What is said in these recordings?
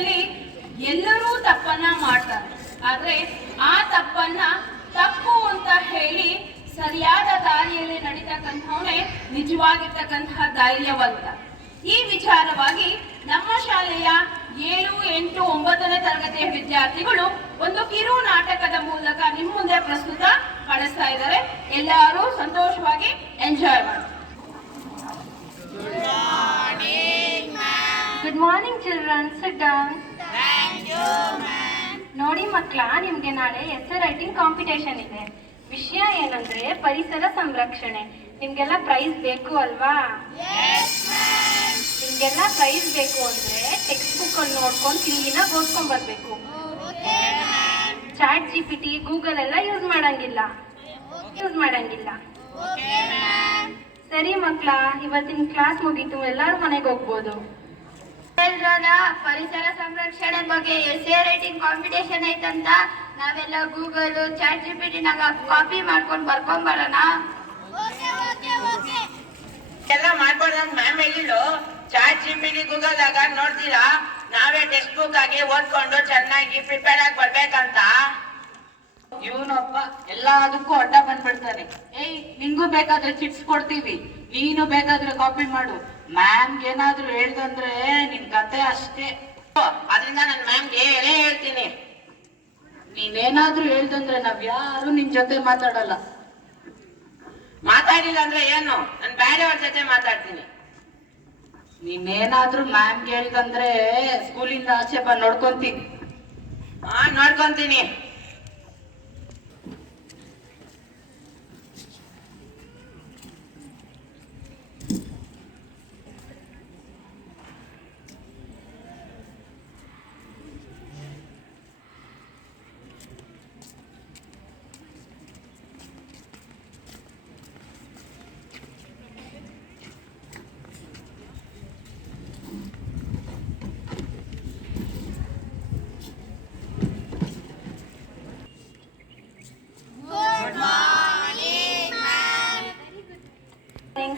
ಜೀವನದಲ್ಲಿ ಎಲ್ಲರೂ ತಪ್ಪನ್ನ ಮಾಡ್ತಾರೆ. ಆದ್ರೆ ಆ ತಪ್ಪನ್ನ ತಪ್ಪು ಅಂತ ಹೇಳಿ ಸರಿಯಾದ ದಾರಿಯಲ್ಲಿ ನಡೀತಕ್ಕಂಥವನೇ ನಿಜವಾಗಿರ್ತಕ್ಕಂತಹ ಧೈರ್ಯವಂತ. ಈ ವಿಚಾರವಾಗಿ ನಮ್ಮ ಶಾಲೆಯ 7, 8, 9ನೇ ತರಗತಿಯ ವಿದ್ಯಾರ್ಥಿಗಳು ಒಂದು ಕಿರು ನಾಟಕದ ಮೂಲಕ ನಿಮ್ಮ ಮುಂದೆ ಪ್ರಸ್ತುತ ಪಡಿಸ್ತಾ ಇದ್ದಾರೆ. ಎಲ್ಲರೂ ಸಂತೋಷವಾಗಿ ಎಂಜಾಯ್ ಮಾಡಿ. Good morning children, sit down. ನೋಡಿ ಮಕ್ಕಳ, ನಿಮ್ಗೆ ನಾಳೆ ಎಸ್ಸೆ ರೈಟಿಂಗ್ ಕಾಂಪಿಟೇಷನ್ ಇದೆ. ವಿಷಯ ಏನಂದ್ರೆ ಪರಿಸರ ಸಂರಕ್ಷಣೆ. ನಿಮ್ಗೆಲ್ಲ ಪ್ರೈಸ್ ಬೇಕು ಅಲ್ವಾ? ನಿಮ್ಗೆಲ್ಲ ಪ್ರೈಸ್ ಬೇಕು ಅಂದ್ರೆ ಟೆಕ್ಸ್ಟ್ ಬುಕ್ ಅಲ್ಲಿ ನೋಡ್ಕೊಂಡು ಕ್ಲೀನಾಗಿ ಓದ್ಕೊಂಡ್ ಬರ್ಬೇಕು. ಚಾಟ್ GPT, ಗೂಗಲ್ ಎಲ್ಲ ಯೂಸ್ ಮಾಡಂಗಿಲ್ಲ. ಸರಿ ಮಕ್ಕಳ, ಇವತ್ತಿನ ಕ್ಲಾಸ್ ಮುಗೀತು, ಎಲ್ಲರೂ ಮನೆಗೆ ಹೋಗ್ಬೋದು. ಪರಿಸರ ಸಂರಕ್ಷಣೆ ಬಗ್ಗೆ ಎಸ್ಸೆ ರೈಟಿಂಗ್ ಕಾಂಪಿಟೇಷನ್ ಐತಂತ ನಾವೆಲ್ಲ ಗೂಗಲ್, ಚಾಟ್ GPT ನಾಗ ಕಾಪಿ ಮಾಡ್ಕೊಂಡು ಬರ್ಕೊಂಡ್ ಬರೋಣ. ಎಲ್ಲ ಮಾಡ್ಕೊಂಡು ಮ್ಯಾಮ್ ಹೇಳಿದ್ರು, ಚಾಟ್ GPT, ಗೂಗಲ್ ಆಗ ನೋಡ್ತೀರಾ, ನಾವೇ ಟೆಕ್ಸ್ಟ್ ಬುಕ್ ಆಗಿ ಓದ್ಕೊಂಡು ಚೆನ್ನಾಗಿ ಪ್ರಿಪೇರ್ ಆಗಿ ಬರ್ಬೇಕಂತ. ಇವನೊಬ್ಬ ಎಲ್ಲದಕ್ಕೂ ಅಡ್ಡ ಬಂದ್ಬಿಡ್ತಾನೆ. ಏಯ್, ನಿಂಗೂ ಬೇಕಾದ್ರೆ ಚಿಟ್ಸ್ ಕೊಡ್ತೀವಿ, ನೀನು ಬೇಕಾದ್ರೆ ಕಾಪಿ ಮಾಡು. ಮ್ಯಾಮ್ಗೆ ಏನಾದ್ರು ಹೇಳ್ದಂದ್ರೆ ನಿನ್ ಕತೆ ಅಷ್ಟೇ. ಅದರಿಂದ ನನ್ನ ಮ್ಯಾಮ್ಗೆ ಹೇಳೇ ಹೇಳ್ತೀನಿ. ನೀನೇನಾದ್ರೂ ಹೇಳ್ದಂದ್ರೆ ನಾವ್ ಯಾರು ನಿನ್ ಜೊತೆ ಮಾತಾಡಲ್ಲ. ಮಾತಾಡಿಲ್ಲ ಅಂದ್ರೆ ಏನು, ನಾನು ಬೇರೆಯವ್ರ ಜೊತೆ ಮಾತಾಡ್ತೀನಿ. ನೀನೇನಾದ್ರೂ ಮ್ಯಾಮ್ಗೆ ಹೇಳ್ದಂದ್ರೆ ಸ್ಕೂಲಿಂದ ಆಚೆ ಬಂದು ನೋಡ್ಕೊಂತೀನಿ. ನೋಡ್ಕೊಂತೀನಿ.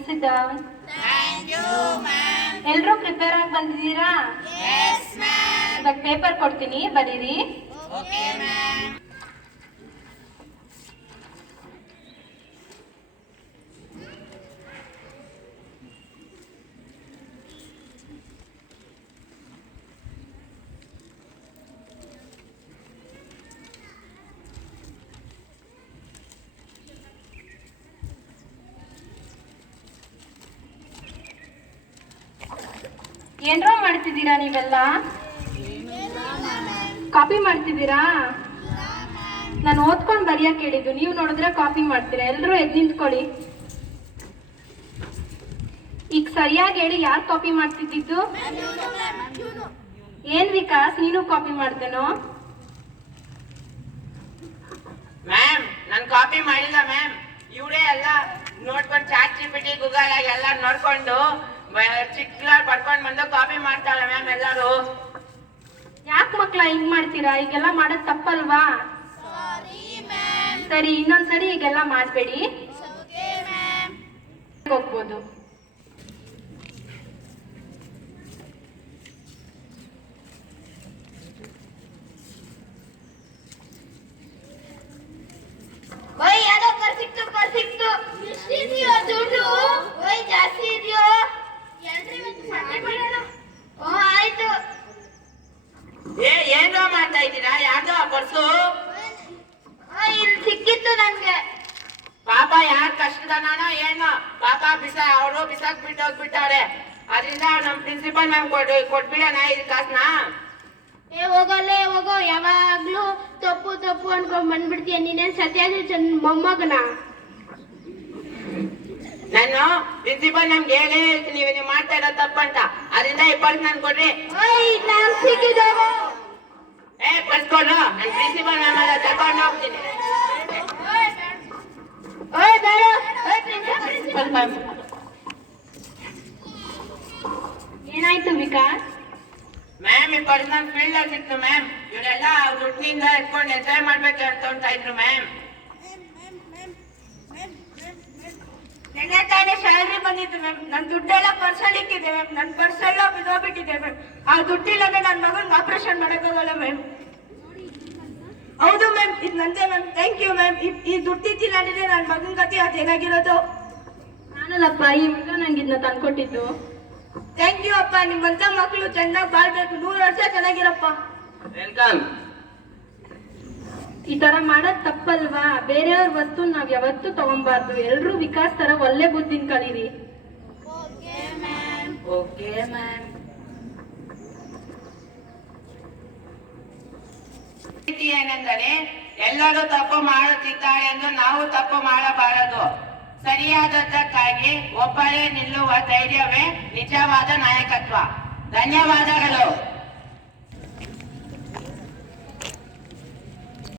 Sit down. ಎಲ್ರೂ ಪ್ರಿಪೇರ್ ಆಗಿ ಬಂದಿದ್ದೀರಾ? ಇವಾಗ ಪೇಪರ್ ಕೊಡ್ತೀನಿ, ಬರೀರಿ. ಏನ್ರೋ ಮಾಡ್ತಿದ್ದೀರಾ ನೀವೆಲ್ಲ? ಕಾಪಿ ಮಾಡ್ತಿದ್ದೀರಾ? ನಾನು ಓದ್ಕೊಂಡು ಬರೆಯಕ್ ಹೇಳಿದ್ದು, ನೀವು ನೋಡಿದ್ರೆ ಕಾಪಿ ಮಾಡ್ತೀರಾ. ಎಲ್ರೂ ಎದ್ದು ನಿಂತ್ಕೊಳ್ಳಿ. ಈಗ ಸರಿಯಾಗಿ ಹೇಳಿ, ಯಾರು ಕಾಪಿ ಮಾಡ್ತಿದ್ದಿದ್ದು? ಏನ್ ವಿಕಾಸ್, ನೀನು ಕಾಪಿ ಮಾಡ್ತೇನೋ? ಮ್ಯಾಮ್, ನಾನು ಕಾಪಿ ಮಾಡಿಲ್ಲ ಮ್ಯಾಮ್. ಇವರೇ ಎಲ್ಲ ನೋಡ್ಕೊಂಡು ಚಾಟ್ GPT, ಗೂಗಲ್ ಆಗಿ ಎಲ್ಲ ನೋಡ್ಕೊಂಡು ಚಿಕ್ಕ ಪಡ್ಕೊಂಡ್ ಬಂದು ಕಾಪಿ ಮಾಡ್ತಾಳೆ ಮ್ಯಾಮ್ ಎಲ್ಲರೂ. ಯಾಕೆ ಮಕ್ಳ ಹಿಂಗ್ ಮಾಡ್ತೀರಾ? ಈಗೆಲ್ಲ ಮಾಡೋದ್ ತಪ್ಪಲ್ವಾ? ಸರಿ, ಇನ್ನೊಂದ್ಸರಿ ಈಗೆಲ್ಲ ಮಾಡ್ಬೇಡಿ. ಹೋಗ್ಬೋದು. ಯಾರೋ ಸಿಕ್ತು. ಎಷ್ಟಿದೆಯೋ ದುಡ್ಡು? ಜಾಸ್ತಿ ಇದೆಯೋ? ಆಯ್ತು. ಏನೋ ಮಾಡ್ತಾ ಇದ್ದೀರಾ? ಯಾರ್ದೋ ಪರ್ಸು ಇಲ್ಲಿ ಸಿಕ್ಕಿತ್ತು ನನ್ಗೆ. ಪಾಪ ಯಾರ್ ಕಷ್ಟದನೋ ಏನೋ, ಪಾಪ ಅವರು ಬಿಸಾಕ್ ಬಿಟ್ಟೋಗ್ಬಿಟ್ಟವ್ರೆ. ಅದರಿಂದ ನಮ್ ಪ್ರಿನ್ಸಿಪಲ್ ಮ್ಯಾಮ್ ಕೊಟ್ಬಿಡೋಣ ಇದು ಕಾಸ್ನ. ಹೋಗಲ್ಲೇ ಹೋಗೋ, ಯಾವಾಗ್ಲೂ ತಪ್ಪು ಅನ್ಕೊಂಡ್ ಬಂದ್ಬಿಡ್ತೀಯ. ನೀನೇನ್ ಸತ್ಯಾಗ್ರಹ ಮೊಮ್ಮಗನ? ನಾನು ಪ್ರಿನ್ಸಿಪಲ್ ನಮ್ಗೆ ಹೇಳೇ ಹೇಳ್ತೀನಿ, ನೀವು ಮಾಡ್ತಾ ಇರೋ ತಪ್ಪಂತ. ಅದರಿಂದ ಈ ಪರ್ಸ್ ನನ್ ಕೊಡ್ರಿ. ಪರ್ಸ್ಕೊಡು, ನನ್ ಪ್ರಿನ್ಸಿಪಲ್ ಮ್ಯಾಮ್ ಎಲ್ಲ ತಗೊಂಡು ಹೋಗ್ತೀನಿ. ಏನಾಯ್ತು ವಿಕಾಸ್? ಮ್ಯಾಮ್, ಈ ಪರ್ಸ್ ನನ್ ಫೀಲ್ಡ್ ಅಲ್ಲಿ ಸಿಕ್ತು ಮ್ಯಾಮ್. ಇವರೆಲ್ಲ ದುಡ್ಡಿನಿಂದ ಎತ್ಕೊಂಡು ಎಂಜಾಯ್ ಮಾಡ್ಬೇಕು ಅಂತ ಇದ್ರು ಮ್ಯಾಮ್. ನೆನ್ನೆ ತಾನೇ ಸ್ಯಾಲ್ರಿ ಬಂದಿತ್ತು ಮ್ಯಾಮ್. ನನ್ನ ದುಡ್ಡೆಲ್ಲ ಪರ್ಸಲ್ಲಿ ಇಕ್ಕಿದೆ ಮ್ಯಾಮ್. ನನ್ನ ಪರ್ಸೆಲ್ಲ ಬಿದ್ದೋಗ್ಬಿಟ್ಟಿದೆ ಮ್ಯಾಮ್. ಆ ದುಡ್ಡಿಲ್ಲದೆ ನನ್ನ ಮಗನಿಗೆ ಆಪರೇಷನ್ ಮಾಡೋಕ್ಕಾಗಲ್ಲ ಮ್ಯಾಮ್. ಹೌದು ಮ್ಯಾಮ್, ಇದು ನಂದೇ ಮ್ಯಾಮ್. Thank you ma'am. ಈ ದುಡ್ಡಿದ್ದಿಲ್ಲ ಅಂದ್ರೆ ನನ್ನ ಮಗನ ಗತಿ ಅದೇನಾಗಿರೋದು. ನಾನಲ್ಲಪ್ಪ, ಈ ಹುಡುಗ ನಂಗೆ ಇದನ್ನ ತಂದ್ಕೊಟ್ಟಿದ್ದು. ಥ್ಯಾಂಕ್ ಯು ಅಪ್ಪ. ನಿಮ್ಮಂತ ಮಕ್ಕಳು ಚೆನ್ನಾಗಿ ಬಾಳ್ಬೇಕು. 100 ವರ್ಷ ಚೆನ್ನಾಗಿರಪ್ಪ. ವೆಲ್ಕಮ್. ಈ ತರ ಮಾಡೋದ್ ತಪ್ಪಲ್ವಾ? ಬೇರೆಯವ್ರ ವಸ್ತು ನಾವ್ ಯಾವತ್ತೂ ತಗೊಂಬಾರ್ದು. ಎಲ್ರೂ ವಿಕಾಸ್ ತರ ಒಳ್ಳೆ ಬುದ್ಧಿನ ಕಲೀರಿ. Okay ma'am. ಏನೆಂದರೆ ಎಲ್ಲರೂ ತಪ್ಪು ಮಾಡುತ್ತಿದ್ದಾರೆ ಎಂದು ನಾವು ತಪ್ಪು ಮಾಡಬಾರದು. ಸರಿಯಾದದ್ದಕ್ಕಾಗಿ ಒಬ್ಬರೇ ನಿಲ್ಲುವ ಧೈರ್ಯವೇ ನಿಜವಾದ ನಾಯಕತ್ವ. ಧನ್ಯವಾದಗಳು.